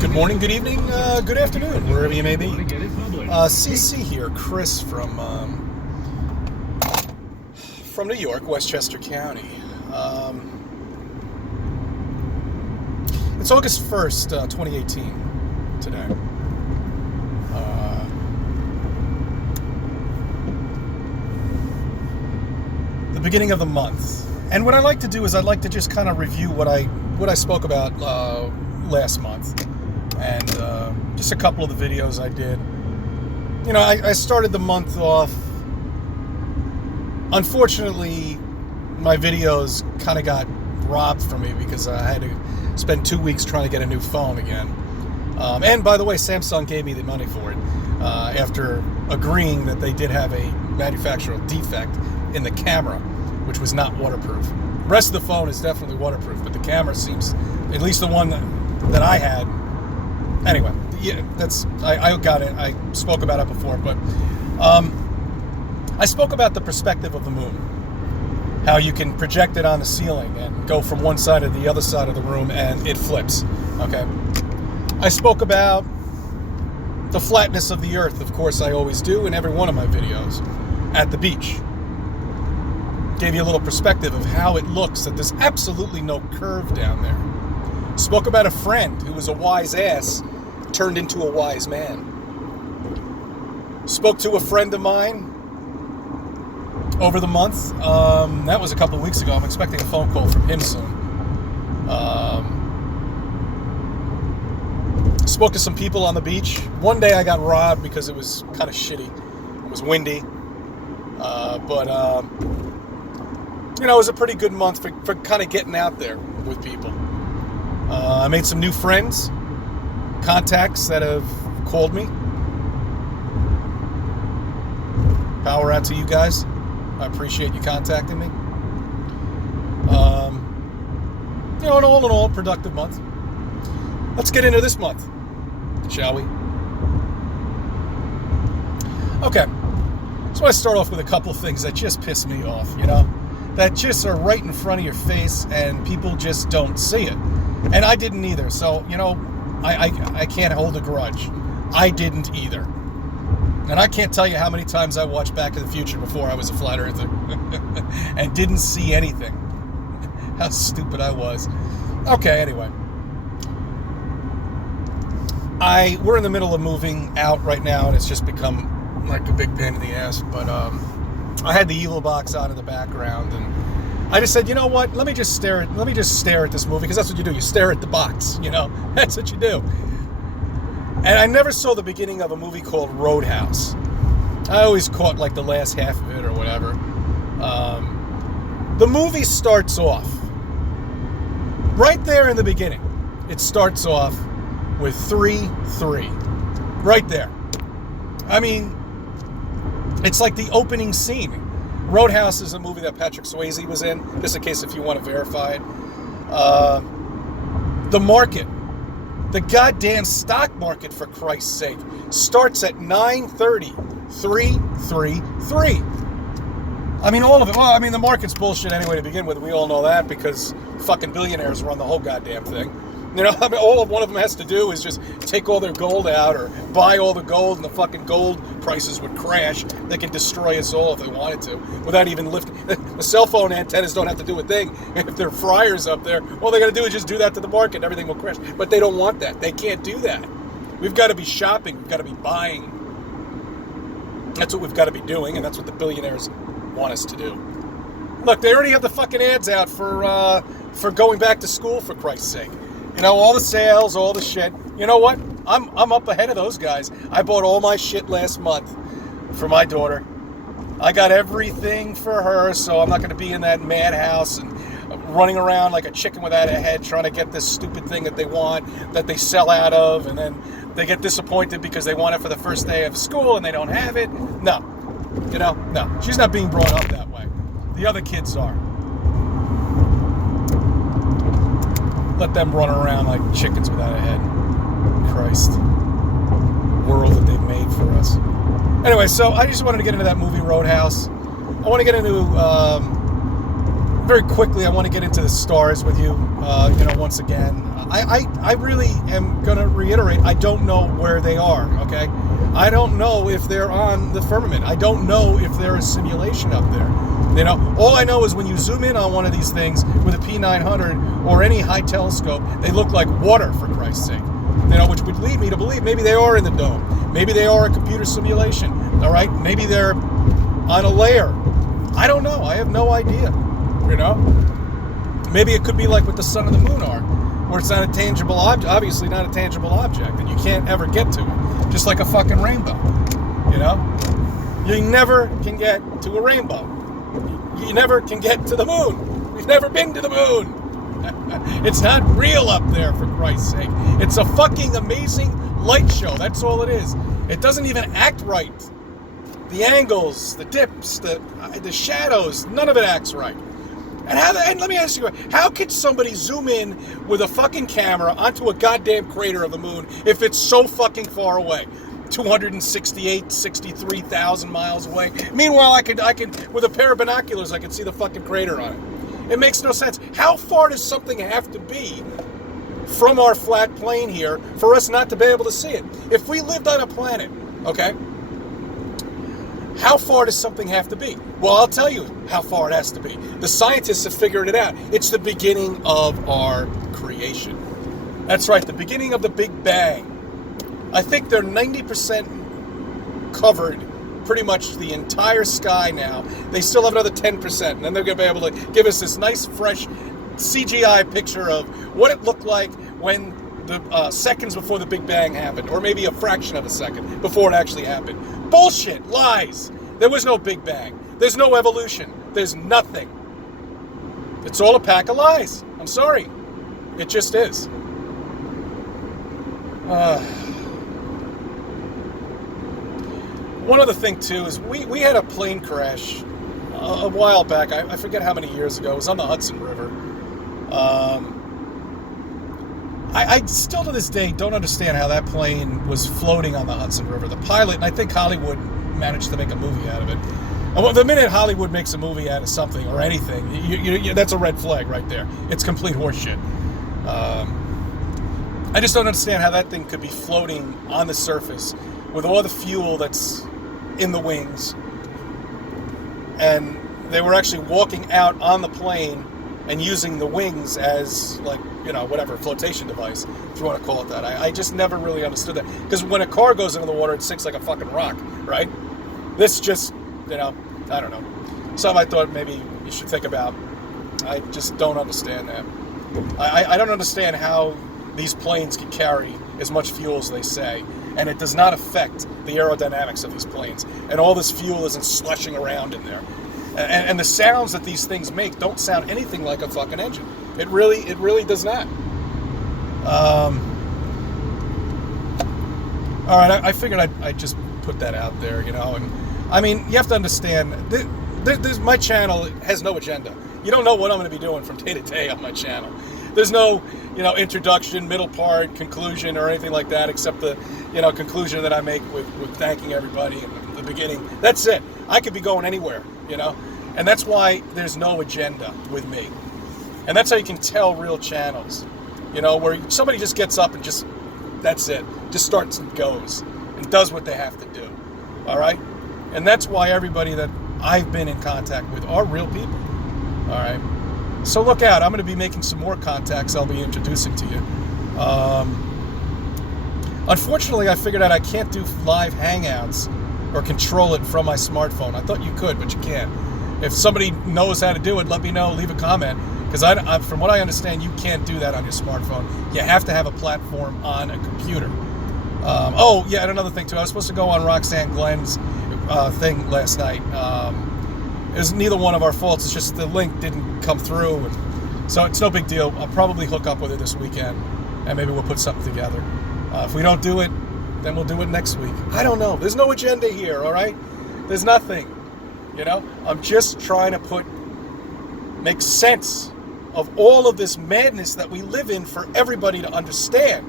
Good morning, good evening, good afternoon, wherever you may be. CC here, Chris from New York, Westchester County. It's August 1st, 2018 today. The beginning of the month. And what I like to do is I'd like to just kind of review what I spoke about last month. And just a couple of the videos I did. You know, I started the month off. Unfortunately, my videos kind of got robbed from me because I had to spend 2 weeks trying to get a new phone again. And by the way, Samsung gave me the money for it after agreeing that they did have a manufacturer defect in the camera, which was not waterproof. The rest of the phone is definitely waterproof, but the camera seems, at least the one that I had. Anyway, yeah, I got it. I spoke about it before, but I spoke about the perspective of the moon, how you can project it on the ceiling and go from one side to the other side of the room and it flips. Okay. I spoke about the flatness of the earth. Of course, I always do in every one of my videos at the beach. Gave you a little perspective of how it looks, that there's absolutely no curve down there. Spoke about a friend who was a wise ass turned into a wise man. Spoke to a friend of mine over the month. That was a couple of weeks ago. I'm expecting a phone call from him soon. Spoke to some people on the beach. One day I got robbed because it was kind of shitty. It was windy. But you know, it was a pretty good month for kind of getting out there with people. I made some new friends, contacts that have called me. Power out to you guys. I appreciate you contacting me. You know, and all in all, productive month. Let's get into this month, shall we? Okay. So I start off with a couple of things that just piss me off, you know? That just are right in front of your face and people just don't see it. And I didn't either. So, you know, I can't hold a grudge. I didn't either. And I can't tell you how many times I watched Back to the Future before I was a flat earther and didn't see anything. How stupid I was. Okay, anyway. We're in the middle of moving out right now, and it's just become like a big pain in the ass. But I had the Evil box on in the background, and I just said, you know what? Let me just stare at this movie, because that's what you do. You stare at the box, you know? That's what you do. And I never saw the beginning of a movie called Roadhouse. I always caught like the last half of it or whatever. The movie starts off right there in the beginning. It starts off with 3-3. Right there. I mean, it's like the opening scene. Roadhouse is a movie that Patrick Swayze was in, just in case if you want to verify it. The market, the goddamn stock market, for Christ's sake, starts at 9:30. 3-3-3. I mean, all of it. Well, I mean, the market's bullshit anyway to begin with. We all know that because fucking billionaires run the whole goddamn thing. You know, I mean, all of one of them has to do is just take all their gold out or buy all the gold, and the fucking gold prices would crash. They can destroy us all if they wanted to, without even lifting. The cell phone antennas don't have to do a thing. If there are fryers up there, all they got to do is just do that to the market, and everything will crash. But they don't want that. They can't do that. We've got to be shopping. We've got to be buying. That's what we've got to be doing, and that's what the billionaires want us to do. Look, they already have the fucking ads out for going back to school, for Christ's sake. You know, all the sales, all the shit. You know what? I'm up ahead of those guys. I bought all my shit last month for my daughter. I got everything for her, so I'm not going to be in that madhouse and running around like a chicken without a head trying to get this stupid thing that they want, that they sell out of, and then they get disappointed because they want it for the first day of school and they don't have it. No. You know, no. She's not being brought up that way. The other kids are. Let them run around like chickens without a head. Christ. World that they've made for us. Anyway, so I just wanted to get into that movie Roadhouse. I want to get into very quickly, I want to get into the stars with you. Once again, I really am going to reiterate, I don't know where they are, okay? I don't know if they're on the firmament. I don't know if there is simulation up there. All I know is when you zoom in on one of these things with a P900 or any high telescope, they look like water, for Christ's sake. Which would lead me to believe maybe they are in the dome. Maybe they are a computer simulation, all right? Maybe they're on a layer. I don't know. I have no idea, Maybe it could be like what the sun and the moon are, where it's not a tangible object, obviously not a tangible object, and you can't ever get to it, just like a fucking rainbow, You never can get to a rainbow. You never can get to the moon. We've never been to the moon. It's not real up there, for Christ's sake. It's a fucking amazing light show. That's all it is. It doesn't even act right. The angles, the dips, the shadows, none of it acts right. And let me ask you, how could somebody zoom in with a fucking camera onto a goddamn crater of the moon if it's so fucking far away? 63,000 miles away. Meanwhile, I could, with a pair of binoculars, I could see the fucking crater on it. It makes no sense. How far does something have to be from our flat plane here for us not to be able to see it? If we lived on a planet, okay, how far does something have to be? Well, I'll tell you how far it has to be. The scientists have figured it out. It's the beginning of our creation. That's right, the beginning of the Big Bang. I think they're 90% covered pretty much the entire sky now. They still have another 10%, and then they're going to be able to give us this nice, fresh CGI picture of what it looked like when the seconds before the Big Bang happened, or maybe a fraction of a second before it actually happened. Bullshit, lies. There was no Big Bang. There's no evolution. There's nothing. It's all a pack of lies. I'm sorry. It just is. One other thing, too, is we had a plane crash a while back. I forget how many years ago. It was on the Hudson River. I still to this day don't understand how that plane was floating on the Hudson River. The pilot, and I think Hollywood managed to make a movie out of it. And the minute Hollywood makes a movie out of something or anything, that's a red flag right there. It's complete horseshit. I just don't understand how that thing could be floating on the surface with all the fuel that's in the wings. And they were actually walking out on the plane and using the wings as, like, whatever, flotation device, if you want to call it that. I just never really understood that. Because when a car goes into the water, it sinks like a fucking rock, right? This just, I don't know. Something I thought maybe you should think about. I just don't understand that. I don't understand how these planes can carry as much fuel as they say, and it does not affect the aerodynamics of these planes. And all this fuel isn't slushing around in there. And the sounds that these things make don't sound anything like a fucking engine. It really does not. All right, I figured I'd just put that out there, And I mean, you have to understand, my channel has no agenda. You don't know what I'm going to be doing from day to day on my channel. There's no, introduction, middle part, conclusion, or anything like that, except the, conclusion that I make with thanking everybody in the beginning. That's it. I could be going anywhere, And that's why there's no agenda with me. And that's how you can tell real channels, where somebody just gets up and just, that's it. Just starts and goes and does what they have to do. All right? And that's why everybody that I've been in contact with are real people. All right? So look out. I'm going to be making some more contacts I'll be introducing to you. Unfortunately, I figured out I can't do live hangouts or control it from my smartphone. I thought you could, but you can't. If somebody knows how to do it, let me know. Leave a comment. Because from what I understand, you can't do that on your smartphone. You have to have a platform on a computer. And another thing, too. I was supposed to go on Roxanne Glenn's thing last night. It was neither one of our faults. It's just the link didn't come through. And so it's no big deal. I'll probably hook up with her this weekend, and maybe we'll put something together. If we don't do it, then we'll do it next week. I don't know. There's no agenda here, all right? There's nothing. I'm just trying to make sense of all of this madness that we live in for everybody to understand.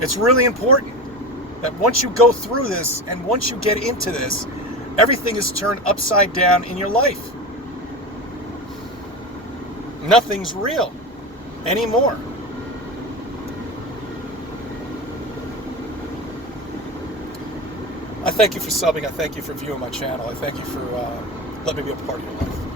It's really important that once you go through this and once you get into this, everything is turned upside down in your life. Nothing's real anymore. I thank you for subbing. I thank you for viewing my channel. I thank you for letting me be a part of your life.